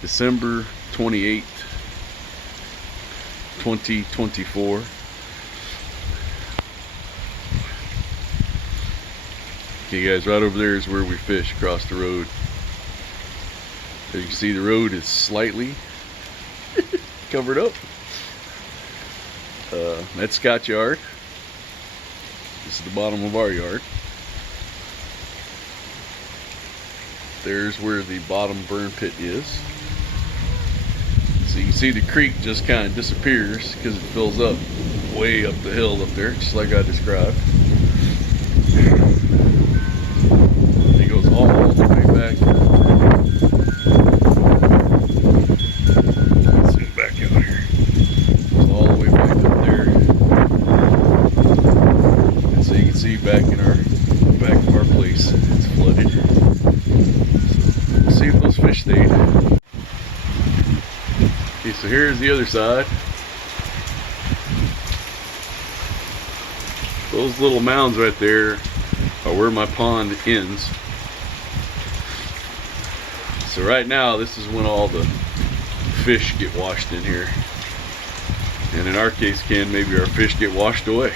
December 28th, 2024. Okay guys, right over there is where we fish, across the road. As you can see, the road is slightly covered up. That's Scott's yard. This is the bottom of our yard. There's where the bottom burn pit is. So you can see the creek just kind of disappears because it fills up way up the hill up there, just like I described. It goes all the way back. Let's zoom back out here. It's all the way back up there. And so you can see back in our place, it's flooded. See if those fish stayed. Okay, so here's the other side. Those little mounds right there are where my pond ends. So right now, this is when all the fish get washed in here. And in our case, Ken, maybe our fish get washed away.